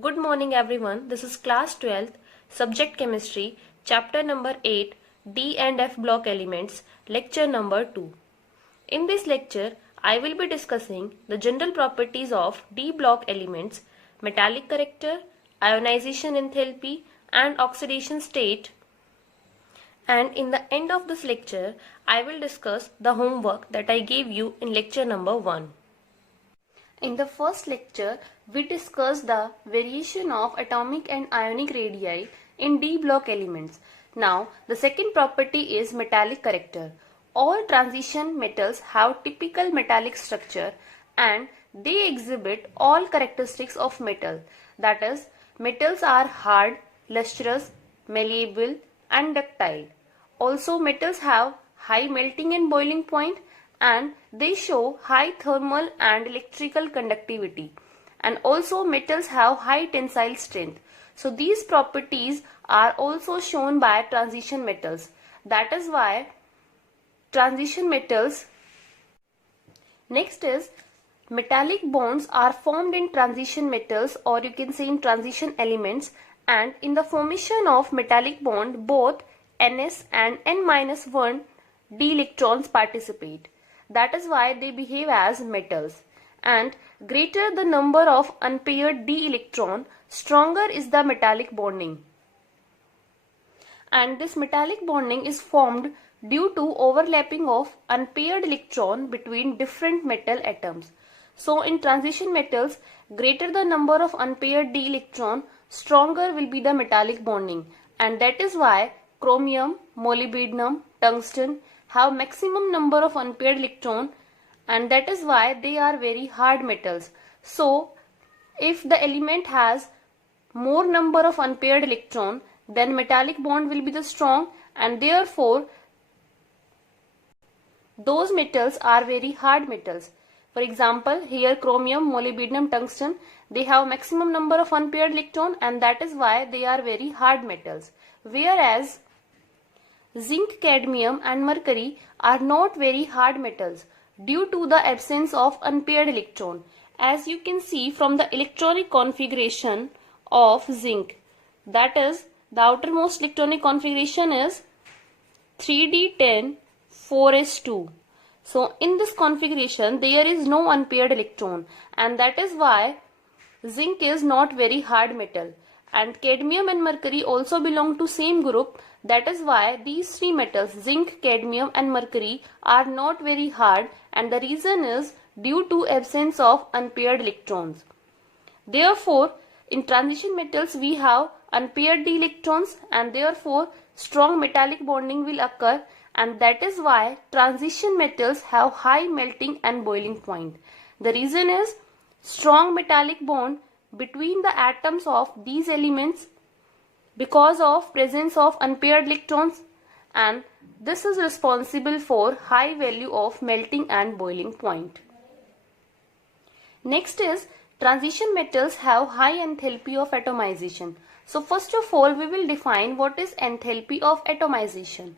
Good morning everyone. This is class 12th, subject chemistry, chapter number 8, D and F block elements, lecture number 2. In this lecture, I will be discussing the general properties of D block elements, metallic character, ionization enthalpy and oxidation state. And in the end of this lecture, I will discuss the homework that I gave you in lecture number 1. In the first lecture, we discussed the variation of atomic and ionic radii in D block elements. Now, the second property is metallic character. All transition metals have typical metallic structure and they exhibit all characteristics of metal. That is, metals are hard, lustrous, malleable and ductile. Also, metals have high melting and boiling point and they show high thermal and electrical conductivity, and also metals have high tensile strength. So these properties are also shown by transition metals. That is why transition metals. Next is metallic bonds are formed in transition metals, or you can say in transition elements, and in the formation of metallic bond both Ns and N-1 d electrons participate. That is why they behave as metals. And greater the number of unpaired d electron, stronger is the metallic bonding. And this metallic bonding is formed due to overlapping of unpaired electron between different metal atoms. So in transition metals, greater the number of unpaired d electron, stronger will be the metallic bonding. And that is why chromium, molybdenum, tungsten have maximum number of unpaired electron, and that is why they are very hard metals. So if the element has more number of unpaired electron, then metallic bond will be the strong, and therefore those metals are very hard metals. For example, here chromium, molybdenum, tungsten, they have maximum number of unpaired electron, and that is why they are very hard metals. Whereas zinc, cadmium and mercury are not very hard metals due to the absence of unpaired electron. As you can see from the electronic configuration of zinc, that is, the outermost electronic configuration is 3d10 4s2. So in this configuration there is no unpaired electron, and that is why zinc is not very hard metal. And cadmium and mercury also belong to same group. That is why these three metals, zinc, cadmium and mercury, are not very hard, and the reason is due to absence of unpaired electrons. Therefore, in transition metals we have unpaired d electrons, and therefore strong metallic bonding will occur, and that is why transition metals have high melting and boiling point. The reason is strong metallic bond between the atoms of these elements because of presence of unpaired electrons, and this is responsible for high value of melting and boiling point. Next is transition metals have high enthalpy of atomization. So first of all we will define what is enthalpy of atomization.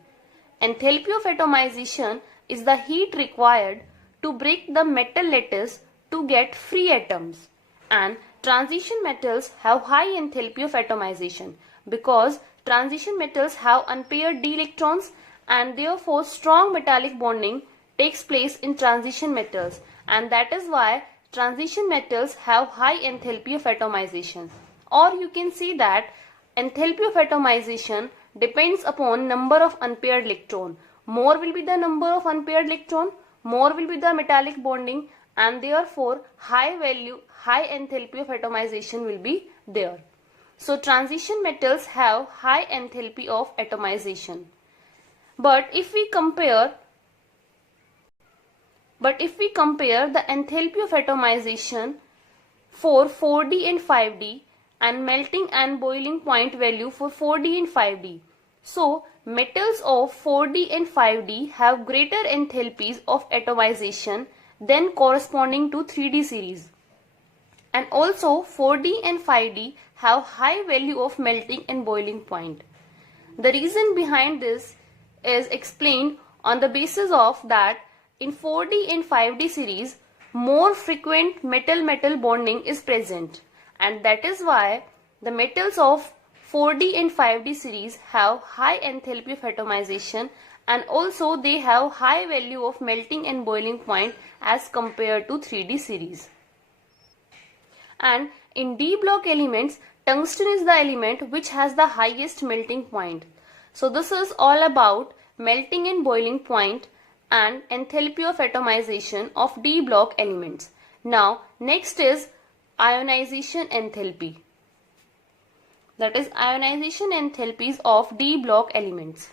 Enthalpy of atomization is the heat required to break the metal lattice to get free atoms, and transition metals have high enthalpy of atomization because transition metals have unpaired d electrons, and therefore strong metallic bonding takes place in transition metals, and that is why transition metals have high enthalpy of atomization. Or you can see that enthalpy of atomization depends upon number of unpaired electron. More will be the number of unpaired electron, more will be the metallic bonding, and therefore high enthalpy of atomization will be there. So transition metals have high enthalpy of atomization. But if we compare the enthalpy of atomization for 4d and 5d and melting and boiling point value for 4d and 5d, so metals of 4d and 5d have greater enthalpies of atomization than corresponding to 3d series, and also 4d and 5d have high value of melting and boiling point. The reason behind this is explained on the basis of that in 4d and 5d series more frequent metal-metal bonding is present, and that is why the metals of 4D and 5D series have high enthalpy of atomization, and also they have high value of melting and boiling point as compared to 3D series. And in D block elements, tungsten is the element which has the highest melting point. So this is all about melting and boiling point and enthalpy of atomization of D block elements. Now next is ionization enthalpy. That is ionization enthalpies of D block elements.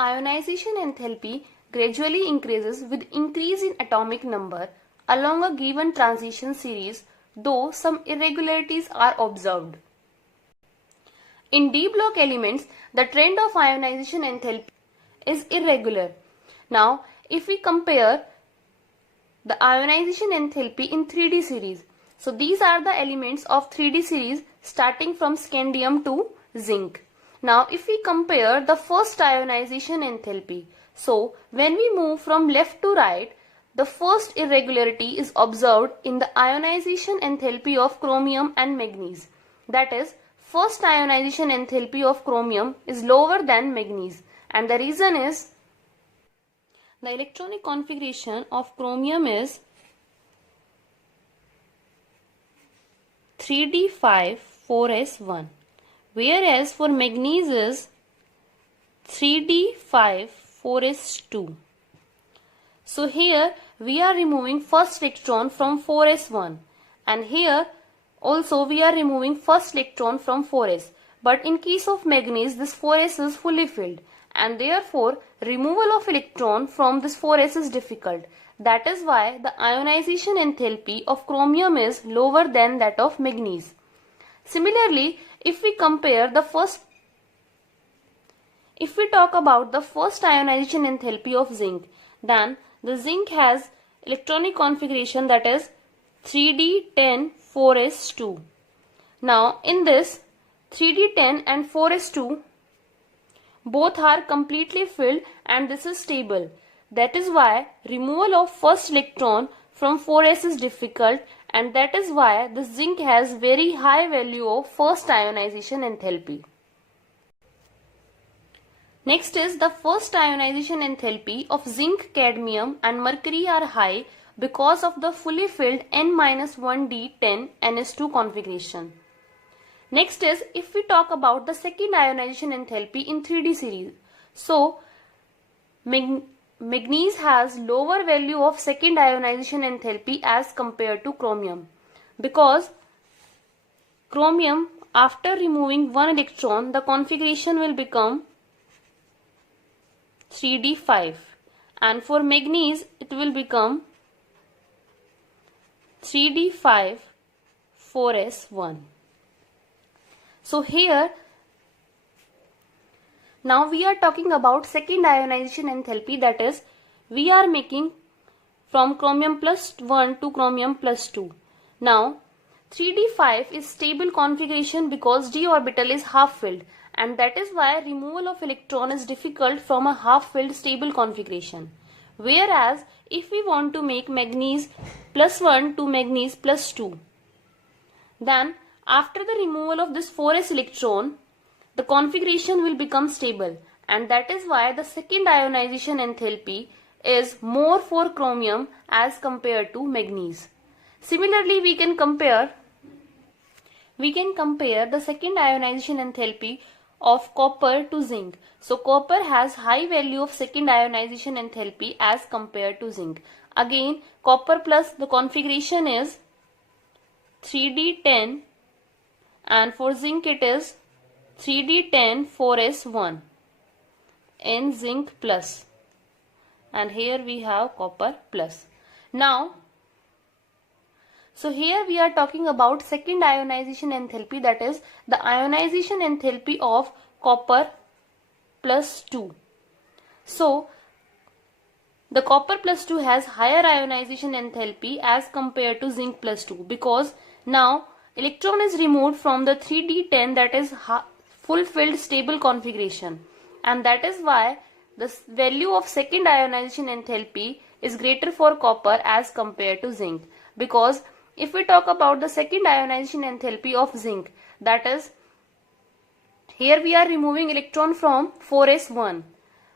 Ionization enthalpy gradually increases with increase in atomic number along a given transition series, though some irregularities are observed. In D block elements, the trend of ionization enthalpy is irregular. Now, if we compare the ionization enthalpy in 3D series, so these are the elements of 3D series starting from scandium to zinc. Now, if we compare the first ionization enthalpy, so when we move from left to right, the first irregularity is observed in the ionization enthalpy of chromium and manganese. That is, first ionization enthalpy of chromium is lower than manganese, and the reason is the electronic configuration of chromium is 3d5 4s1, whereas for manganese is 3d5 4s2. So here we are removing first electron from 4s1, and here also we are removing first electron from 4s. But in case of manganese, this 4s is fully filled, and therefore removal of electron from this 4s is difficult. That is why the ionization enthalpy of chromium is lower than that of manganese. Similarly, if we talk about the first ionization enthalpy of zinc, then the zinc has electronic configuration that is 3d10 4s2. Now in this 3d10 and 4s2 both are completely filled, and this is stable. That is why removal of first electron from 4s is difficult, and that is why the zinc has very high value of first ionization enthalpy. Next is the first ionization enthalpy of zinc, cadmium and mercury are high because of the fully filled N-1d10 Ns2 configuration. Next is, if we talk about the second ionization enthalpy in 3D series. So manganese has lower value of second ionization enthalpy as compared to chromium, because chromium, after removing one electron, the configuration will become 3d5, and for manganese it will become 3d5 4s1. So here now we are talking about second ionization enthalpy, that is we are making from chromium plus 1 to chromium plus 2. Now 3d5 is stable configuration because d orbital is half filled, and that is why removal of electron is difficult from a half filled stable configuration. Whereas if we want to make manganese plus 1 to manganese plus 2, then after the removal of this 4s electron, the configuration will become stable, and that is why the second ionization enthalpy is more for chromium as compared to manganese. Similarly, we can compare the second ionization enthalpy of copper to zinc. So copper has high value of second ionization enthalpy as compared to zinc. Again, copper plus the configuration is 3d10, and for zinc it is 3d10 4s1 in zinc plus, and here we have copper plus. Now, so here we are talking about second ionization enthalpy, that is the ionization enthalpy of copper plus 2. So the copper plus 2 has higher ionization enthalpy as compared to zinc plus 2, because now electron is removed from the 3d10, that is full filled stable configuration, and that is why the value of second ionization enthalpy is greater for copper as compared to zinc, because if we talk about the second ionization enthalpy of zinc, that is, here we are removing electron from 4s1,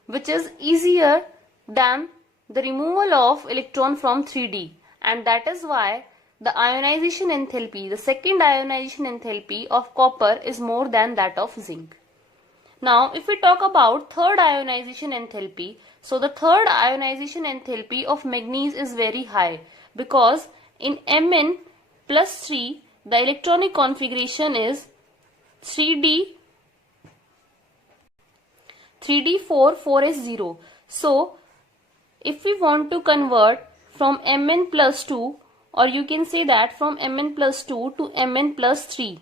which is easier than the removal of electron from 3d, and that is why the ionization enthalpy, the second ionization enthalpy of copper is more than that of zinc. Now, if we talk about third ionization enthalpy, so the third ionization enthalpy of manganese is very high because in Mn plus 3, the electronic configuration is 3d 4 4s0. So, if we want to convert from Mn plus 2, or you can say that from Mn plus 2 to Mn plus 3.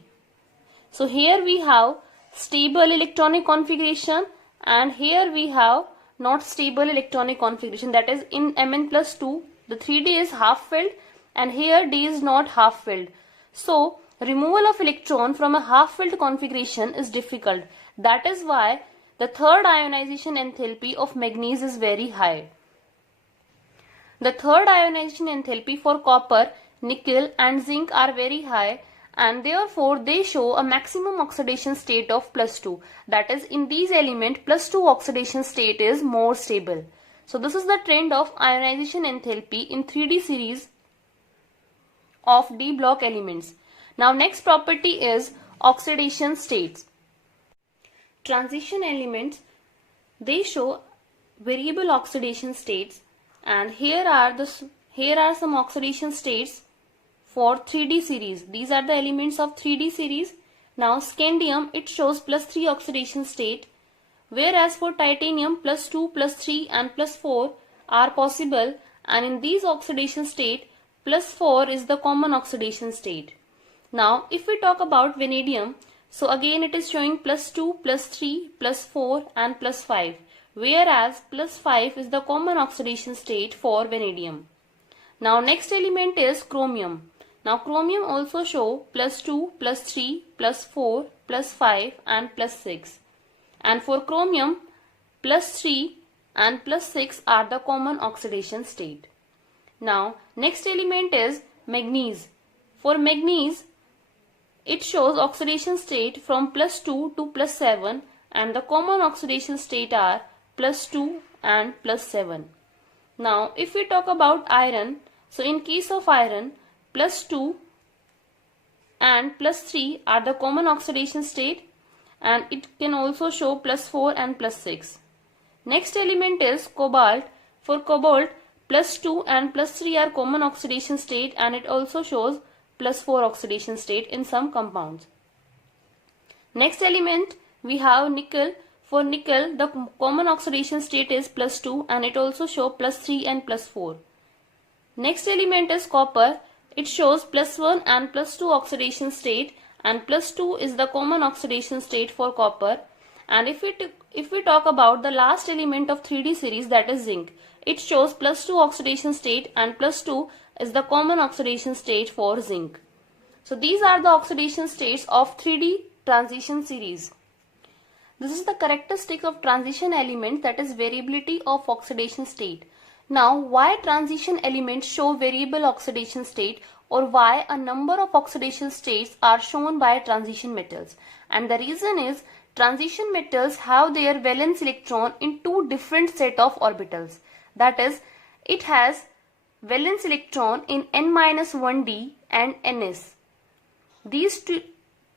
So, here we have stable electronic configuration and here we have not stable electronic configuration, that is in Mn plus 2 the 3d is half filled and here d is not half filled. So removal of electron from a half filled configuration is difficult. That is why the third ionization enthalpy of manganese is very high. The third ionization enthalpy for copper, nickel and zinc are very high, and therefore they show a maximum oxidation state of plus 2. That is, in these elements plus 2 oxidation state is more stable. So this is the trend of ionization enthalpy in 3D series of D block elements. Now next property is oxidation states. Transition elements, they show variable oxidation states, and here are some oxidation states for 3D series. These are the elements of 3D series. Now scandium, it shows plus 3 oxidation state, whereas for titanium plus 2, plus 3 and plus 4 are possible, and in these oxidation state plus 4 is the common oxidation state. Now if we talk about vanadium, so again it is showing plus 2, plus 3, plus 4 and plus 5, whereas plus 5 is the common oxidation state for vanadium. Now next element is chromium. Now chromium also show plus 2, plus 3, plus 4, plus 5 and plus 6. And for chromium, plus 3 and plus 6 are the common oxidation state. Now next element is manganese. For manganese, it shows oxidation state from plus 2 to plus 7, and the common oxidation state are plus 2 and plus 7. Now if we talk about iron, so in case of iron, plus 2 and plus 3 are the common oxidation state, and it can also show plus 4 and plus 6. Next element is cobalt. For cobalt, plus 2 and plus 3 are common oxidation state, and it also shows plus 4 oxidation state in some compounds. Next element we have nickel. For nickel, the common oxidation state is plus 2 and it also shows plus 3 and plus 4. Next element is copper. It shows plus 1 and plus 2 oxidation state, and plus 2 is the common oxidation state for copper. And if we talk about the last element of 3D series, that is zinc, it shows plus 2 oxidation state and plus 2 is the common oxidation state for zinc. So these are the oxidation states of 3D transition series. This is the characteristic of transition element, that is variability of oxidation state. Now why transition elements show variable oxidation state, or why a number of oxidation states are shown by transition metals? And the reason is transition metals have their valence electron in two different set of orbitals. That is, it has valence electron in n-1d and ns. These two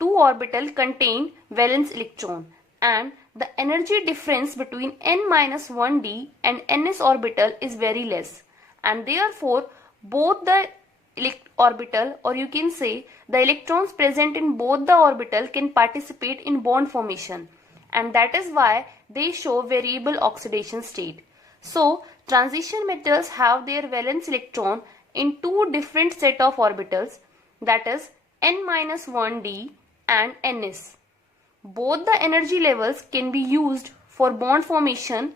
orbitals contain valence electron, and the energy difference between n-1d and ns orbital is very less, and therefore both the orbital, or you can say the electrons present in both the orbital, can participate in bond formation, and that is why they show variable oxidation state. So transition metals have their valence electron in two different set of orbitals, that is n-1d and ns. Both the energy levels can be used for bond formation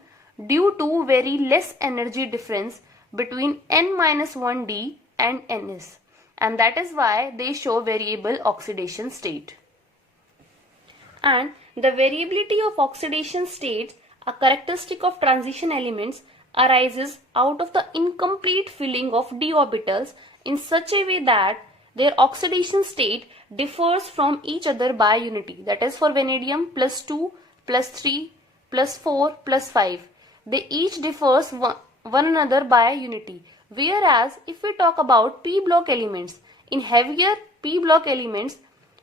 due to very less energy difference between n-1d and ns, and that is why they show variable oxidation state. And the variability of oxidation states, a characteristic of transition elements, arises out of the incomplete filling of d orbitals in such a way that their oxidation state differs from each other by unity. That is, for vanadium +2, +3, +4, +5. They each differs one another by unity. Whereas if we talk about p block elements, in heavier p block elements,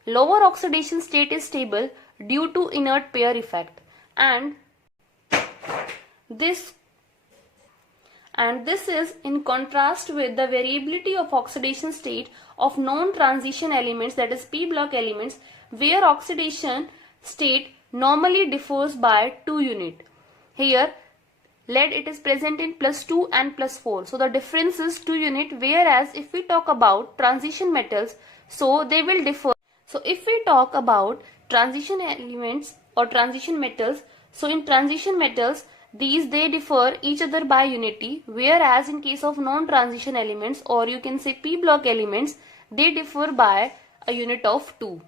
lower oxidation state is stable due to inert pair effect, and this is in contrast with the variability of oxidation state of non-transition elements, that is p block elements, where oxidation state normally differs by 2 unit. Here lead, it is present in +2 and +4, so the difference is 2 unit, whereas if we talk about transition metals, so they will differ. So if we talk about transition elements or transition metals, so in transition metals, they differ each other by unity, whereas in case of non-transition elements, or you can say p block elements, they differ by a unit of 2.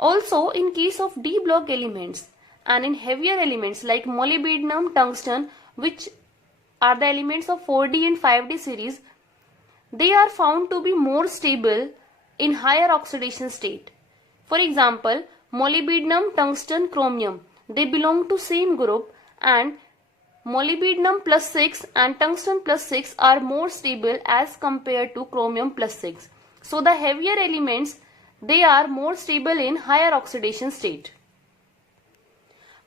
Also in case of d block elements and in heavier elements like molybdenum, tungsten, which are the elements of 4D and 5D series, they are found to be more stable in higher oxidation state. For example, molybdenum, tungsten, chromium, they belong to same group, and molybdenum +6 and tungsten +6 are more stable as compared to chromium +6. So the heavier elements, they are more stable in higher oxidation state.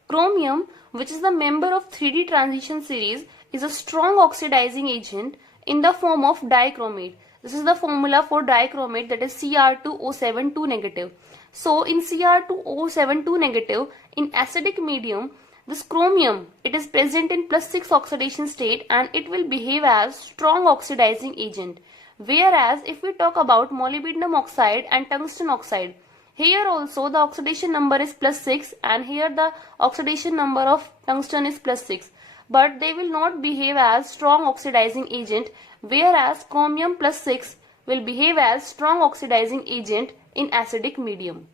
Chromium, which is the member of 3D transition series, is a strong oxidizing agent in the form of dichromate. This is the formula for dichromate, that is Cr2O7 negative. So in Cr2O7 negative, in acidic medium, this chromium, it is present in +6 oxidation state and it will behave as strong oxidizing agent. Whereas if we talk about molybdenum oxide and tungsten oxide, here also the oxidation number is +6 and here the oxidation number of tungsten is +6. But they will not behave as strong oxidizing agent, whereas chromium +6 will behave as strong oxidizing agent in acidic medium.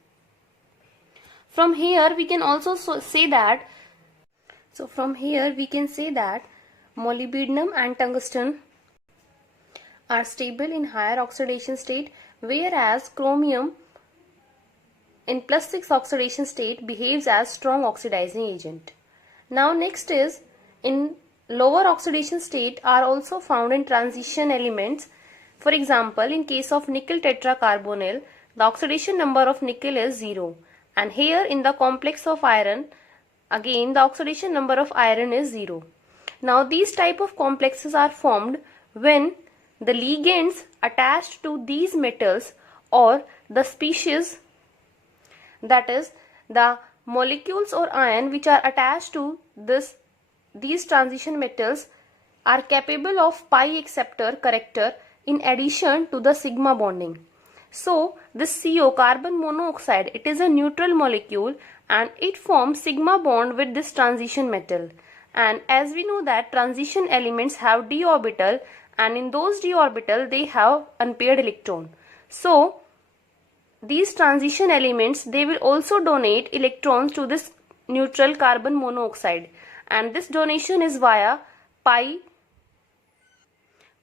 From here we can also say that molybdenum and tungsten are stable in higher oxidation state, whereas chromium in +6 oxidation state behaves as strong oxidizing agent. Now next is, in lower oxidation state are also found in transition elements. For example, in case of nickel tetracarbonyl, the oxidation number of nickel is 0, and here in the complex of iron, again the oxidation number of iron is 0. Now these type of complexes are formed when the ligands attached to these metals, or the species, that is the molecules or ion which are attached to these transition metals, are capable of pi acceptor character in addition to the sigma bonding. So this CO, carbon monoxide, it is a neutral molecule and it forms sigma bond with this transition metal. And as we know that transition elements have d orbital, and in those d orbital they have unpaired electron. So these transition elements, they will also donate electrons to this neutral carbon monoxide, and this donation is via pi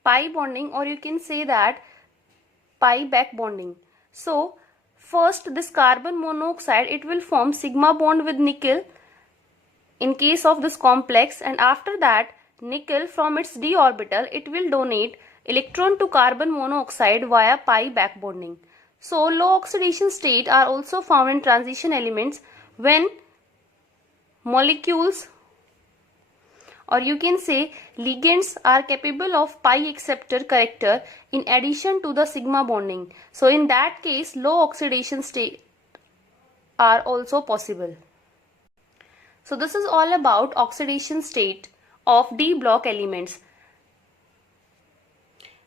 bonding, or you can say that pi back bonding. So first this carbon monoxide, it will form sigma bond with nickel in case of this complex, and after that nickel from its d orbital, it will donate electron to carbon monoxide via pi back bonding. So low oxidation state are also found in transition elements when molecules, or you can say ligands, are capable of pi acceptor character in addition to the sigma bonding. So in that case low oxidation state are also possible. So this is all about oxidation state of d block elements.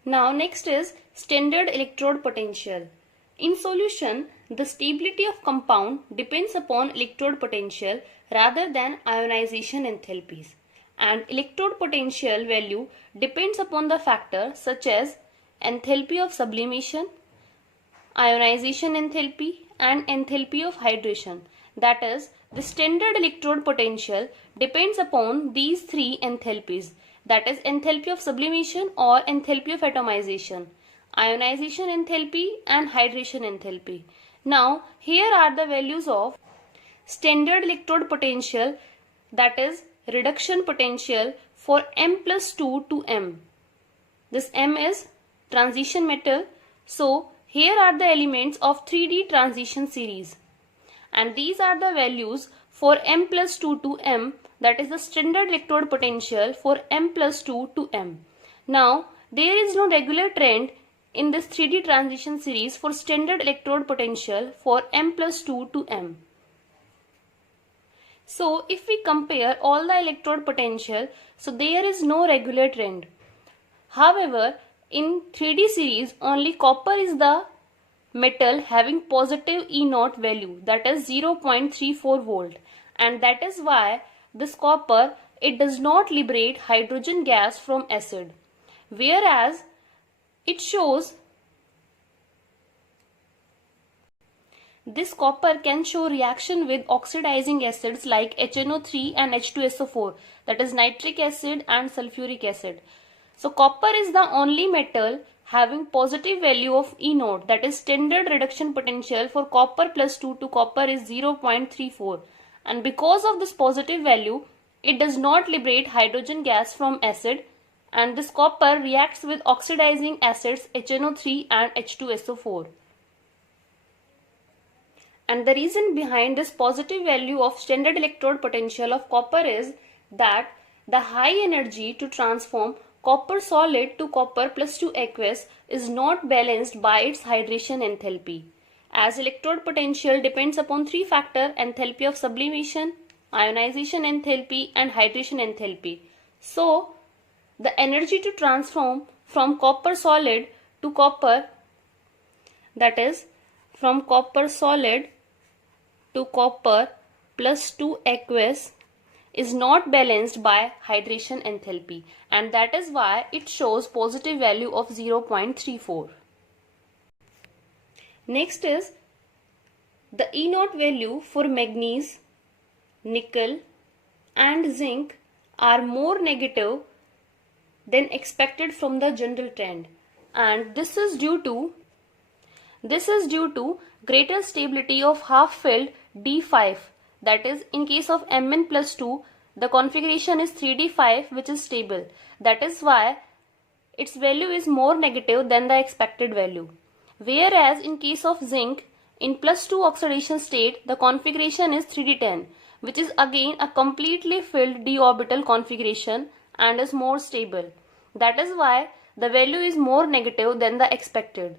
Now next is standard electrode potential. In solution, the stability of compound depends upon electrode potential rather than ionization enthalpies, and electrode potential value depends upon the factors such as enthalpy of sublimation, ionization enthalpy, and enthalpy of hydration. That is, the standard electrode potential depends upon these three enthalpies, that is enthalpy of sublimation or enthalpy of atomization. ionization enthalpy and hydration enthalpy. Now here are the values of standard electrode potential, that is reduction potential, for M+2 to M. This M is transition metal. So here are the elements of 3D transition series, and these are the values for M+2 to M, that is the standard electrode potential for M+2 to M. Now there is no regular trend in this 3D transition series for standard electrode potential for M+2 to M. So if we compare all the electrode potential, so there is no regular trend. However, in 3D series only copper is the metal having positive E0 value, that is 0.34 volt, and that is why this copper, it does not liberate hydrogen gas from acid, whereas it shows this copper can show reaction with oxidizing acids like HNO3 and H2SO4, that is nitric acid and sulfuric acid. So copper is the only metal having positive value of E0, that is standard reduction potential for copper plus 2 to copper is 0.34, and because of this positive value it does not liberate hydrogen gas from acid, and this copper reacts with oxidizing acids HNO3 and H2SO4. And the reason behind this positive value of standard electrode potential of copper is that the high energy to transform copper solid to copper plus 2 aqueous is not balanced by its hydration enthalpy, as electrode potential depends upon three factors: enthalpy of sublimation, ionization enthalpy and hydration enthalpy. So the energy to transform from copper solid to copper, that is from copper solid to copper plus 2 aqueous, is not balanced by hydration enthalpy, and that is why it shows positive value of 0.34. Next is the E0 value for manganese, nickel and zinc are more negative than expected from the general trend, and this is due to greater stability of half-filled D5, that is in case of Mn plus 2 the configuration is 3D5 which is stable, that is why its value is more negative than the expected value, whereas in case of zinc in plus 2 oxidation state the configuration is 3D10 which is again a completely filled d orbital configuration and is more stable, that is why the value is more negative than the expected.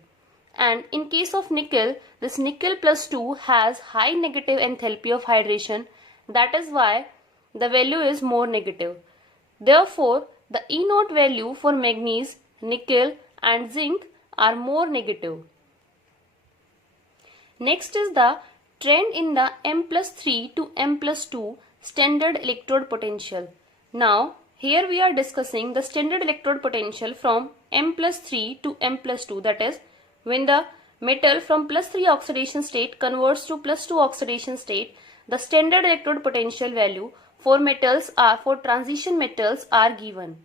And in case of nickel, this nickel plus 2 has high negative enthalpy of hydration, that is why the value is more negative. Therefore, the E0 value for manganese, nickel and zinc are more negative. Next is the trend in the M plus 3 to M plus 2 standard electrode potential. Now, here we are discussing the standard electrode potential from M plus 3 to M plus 2, that is when the metal from plus 3 oxidation state converts to plus 2 oxidation state, the standard electrode potential value for transition metals are given.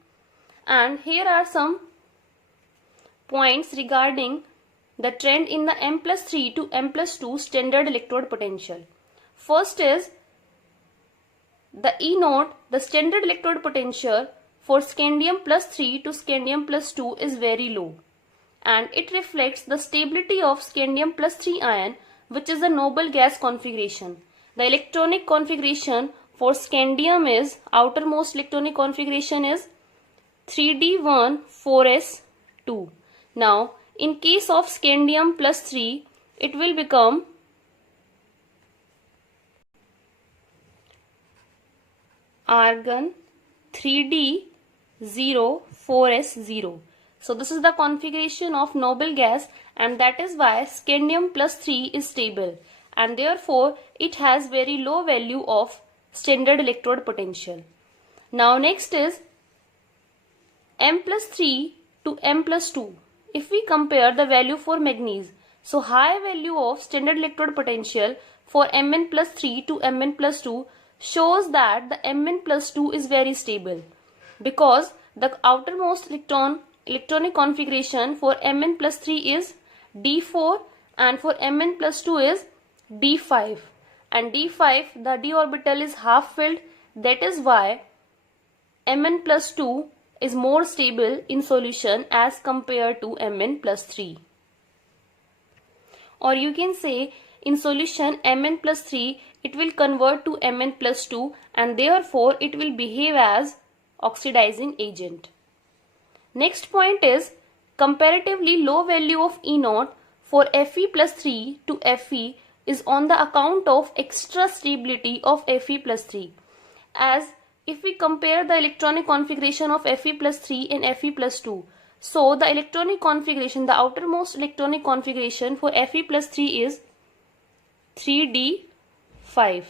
And here are some points regarding the trend in the M plus 3 to M plus 2 standard electrode potential. First is the E0, the standard electrode potential for scandium plus 3 to scandium plus 2 is very low, and it reflects the stability of scandium plus 3 ion, which is a noble gas configuration. The electronic configuration for scandium is, outermost electronic configuration is 3d1 4s2. Now in case of scandium plus 3 it will become argon 3d0 4s0. So this is the configuration of noble gas, and that is why scandium plus 3 is stable, and therefore it has very low value of standard electrode potential. Now next is M plus 3 to M plus 2. If we compare the value for manganese, so high value of standard electrode potential for Mn plus 3 to Mn plus 2 shows that the Mn plus 2 is very stable, because the outermost electron electronic configuration for Mn plus 3 is d4 and for Mn plus 2 is d5, and d5 the d orbital is half filled, that is why Mn plus 2 is more stable in solution as compared to Mn plus 3. Or you can say in solution Mn plus 3 it will convert to Mn plus 2 and therefore it will behave as oxidizing agent. Next point is comparatively low value of E0 for Fe plus 3 to Fe is on the account of extra stability of Fe plus 3. As if we compare the electronic configuration of Fe plus 3 and Fe plus 2, so the electronic configuration, the outermost electronic configuration for Fe plus 3 is 3d5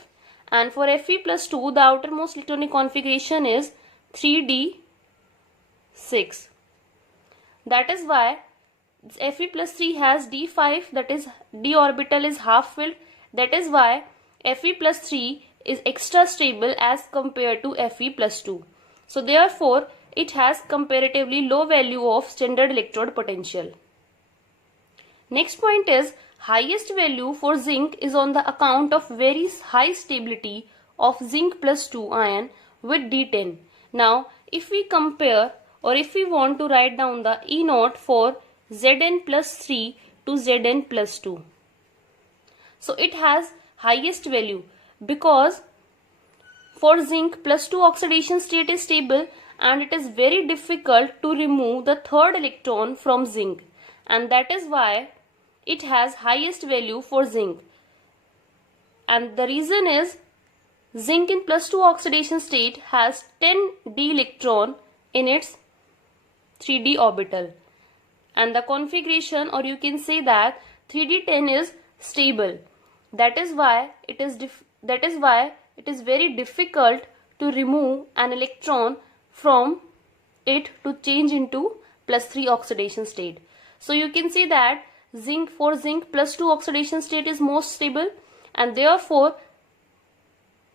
and for Fe plus 2 the outermost electronic configuration is 3d6. That is why Fe plus 3 has d5, that is d orbital is half filled, that is why Fe plus 3 is extra stable as compared to Fe plus 2. So therefore it has comparatively low value of standard electrode potential. Next point is highest value for zinc is on the account of very high stability of zinc plus 2 ion with D10. Now if we compare or if we want to write down the E0 for Zn plus 3 to Zn plus 2. So it has highest value because for zinc plus 2 oxidation state is stable and it is very difficult to remove the third electron from zinc, and that is why it has highest value for zinc. And the reason is zinc in plus 2 oxidation state has 10d electron in its 3d orbital, and the configuration, or you can say that 3d10 is stable. That is why it is very difficult to remove an electron from it to change into plus 3 oxidation state. So you can see that zinc plus 2 oxidation state is most stable, and therefore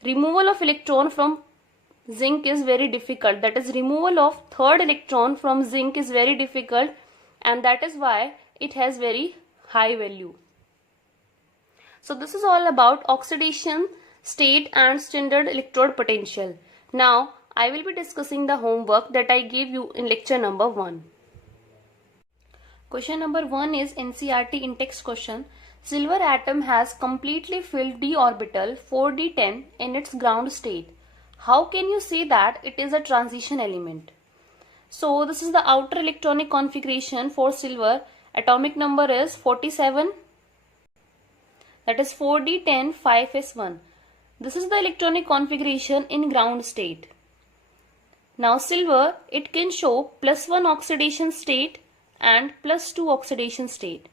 removal of electron from zinc is very difficult. That is, removal of third electron from zinc is very difficult, and that is why it has very high value. So this is all about oxidation state and standard electrode potential. Now I will be discussing the homework that I gave you in lecture number 1. Question number 1 is NCERT in-text question. Silver atom has completely filled d orbital 4d10 in its ground state. How can you say that it is a transition element? So this is the outer electronic configuration for silver. Atomic number is 47. That is 4d10 5s1. This is the electronic configuration in ground state. Now silver, it can show plus 1 oxidation state and plus 2 oxidation state.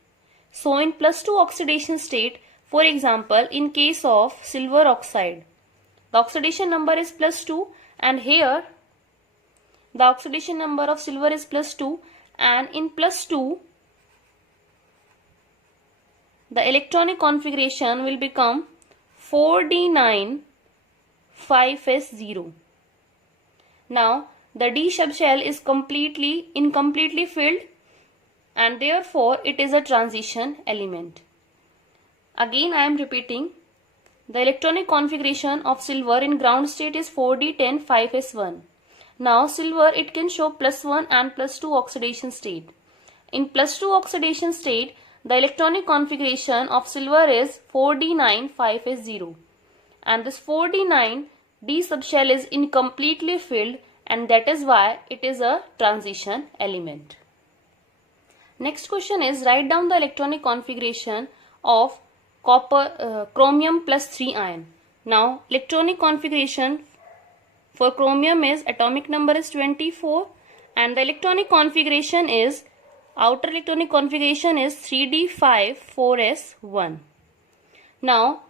So in plus 2 oxidation state, for example, in case of silver oxide, the oxidation number is plus 2, and here the oxidation number of silver is plus 2, and in plus 2 the electronic configuration will become 4d9 5s0. Now the d subshell is incompletely filled, and therefore it is a transition element. Again I am repeating, the electronic configuration of silver in ground state is 4d10 5s1. Now silver, it can show plus 1 and plus 2 oxidation state. In plus 2 oxidation state, the electronic configuration of silver is 4d9 5s0, and this 4d9 d subshell is incompletely filled, and that is why it is a transition element. Next question is, write down the electronic configuration of chromium plus 3 ion. Now electronic configuration for chromium is atomic number is 24, and the electronic configuration is, outer electronic configuration is 3d5 4s1. Now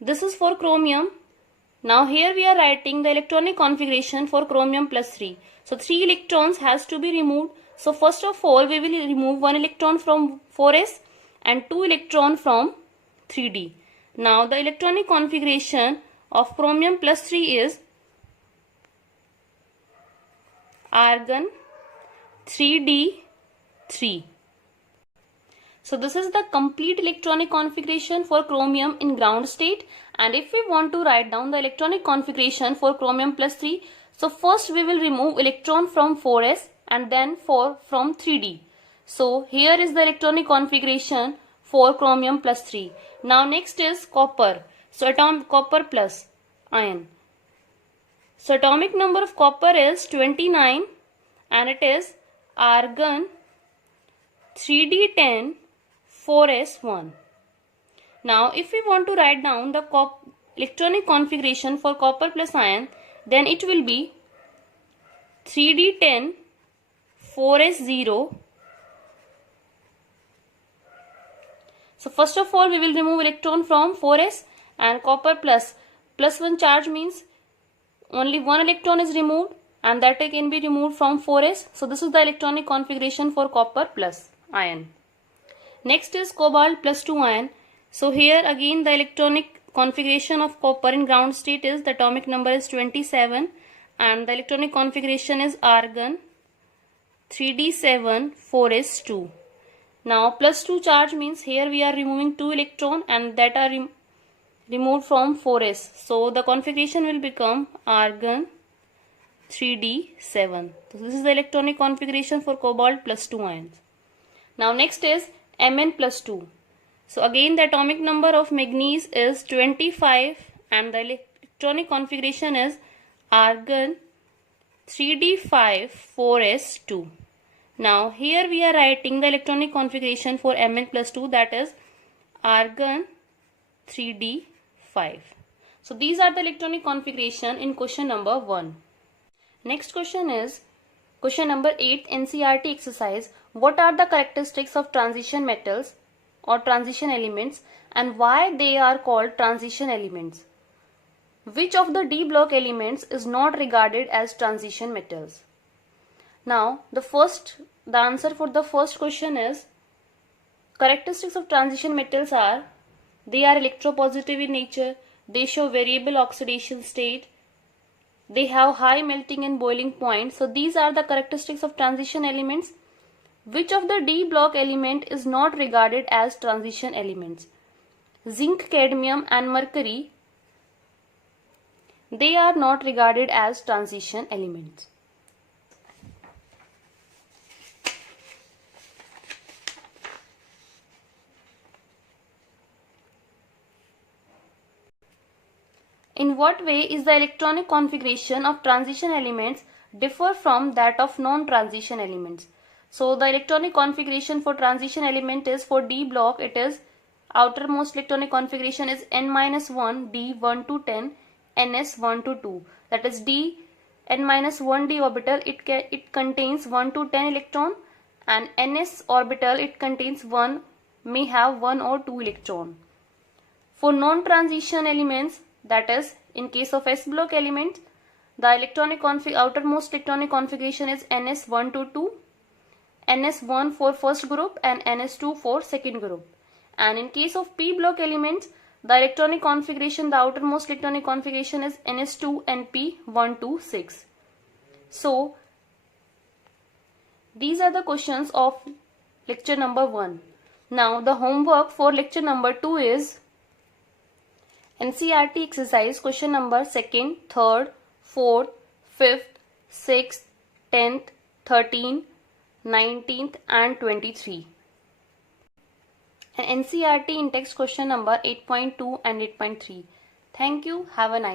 this is for chromium. Now here we are writing the electronic configuration for chromium plus 3. So 3 electrons has to be removed. So first of all we will remove 1 electron from 4s and 2 electron from 3d. Now the electronic configuration of chromium plus 3 is argon 3d3. So this is the complete electronic configuration for chromium in ground state, and if we want to write down the electronic configuration for chromium plus 3, so first we will remove electron from 4s and then 4 from 3d. So here is the electronic configuration for chromium plus 3. Now next is copper. So copper plus ion. So atomic number of copper is 29 and it is argon 3d10 4s1. Now if we want to write down the electronic configuration for copper plus ion, then it will be 3d10 4s0. So first of all we will remove electron from 4s, and copper plus 1 charge means only one electron is removed, and that can be removed from 4s. So this is the electronic configuration for copper plus ion. Next is cobalt plus 2 ion. So here again the electronic configuration of copper in ground state is, the atomic number is 27 and the electronic configuration is argon 3d7 4s2. Now plus 2 charge means here we are removing 2 electron and that are removed from 4s. So the configuration will become argon 3d7. So this is the electronic configuration for cobalt plus 2 ions. Now next is Mn plus 2. So again the atomic number of manganese is 25 and the electronic configuration is argon 3d5 4s2. Now here we are writing the electronic configuration for Mn plus 2, that is argon 3d5. So these are the electronic configuration in question number 1. Next question is question number 8 NCERT exercise. What are the characteristics of transition metals or transition elements and why they are called transition elements? Which of the D block elements is not regarded as transition metals? Now the answer for the first question is, characteristics of transition metals are, they are electropositive in nature, they show variable oxidation state, they have high melting and boiling point. So these are the characteristics of transition elements. Which of the D block element is not regarded as transition elements? Zinc, cadmium and mercury, they are not regarded as transition elements. In what way is the electronic configuration of transition elements differ from that of non-transition elements? So the electronic configuration for transition element is, for D block it is, outermost electronic configuration is n-1 d 1 to 10 ns 1 to 2. That is D n-1 d orbital, it contains 1 to 10 electron, and ns orbital it contains may have 1 or 2 electron. For non-transition elements, that is in case of S block element, the outermost electronic configuration is ns1 to 2, ns1 for first group and ns2 for second group. And in case of P block elements, the electronic configuration, the outermost electronic configuration is ns2 and p 1 to 6. So these are the questions of lecture number 1. Now the homework for lecture number 2 is NCERT exercise question number 2nd, 3rd, 4th, 5th, 6th, 10th, 13th, 19th and 23. And NCERT in text question number 8.2 and 8.3. Thank you. Have a nice day.